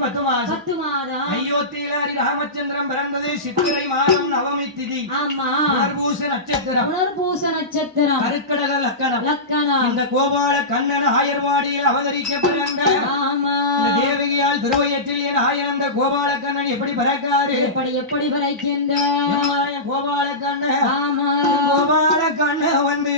மாதம் பத்து மாதம் பத்து மாதம் ஐயோத்தியிலாரி ராமச்சந்திரன் பிறந்தது சித்திரை மாதம் நவமி திதி. ஆமா. புனர்பூச நட்சத்திரம். புனர்பூச நட்சத்திரம். கருக்கடக லக்கணம். லக்கணம். இந்த கோபால கண்ணன் ஆயர்வாடியில் அவதரிக்க பிறந்த ஆமா தேவகியால் திருவயத்தில் என் ஆயர்ந்த கோபால கண்ணன் எப்படி பிறக்காரு? எப்படி எப்படி பிறக்கின்ற கோபால கண்ணன்? ஆமா. கோபால கண்ணன் வந்து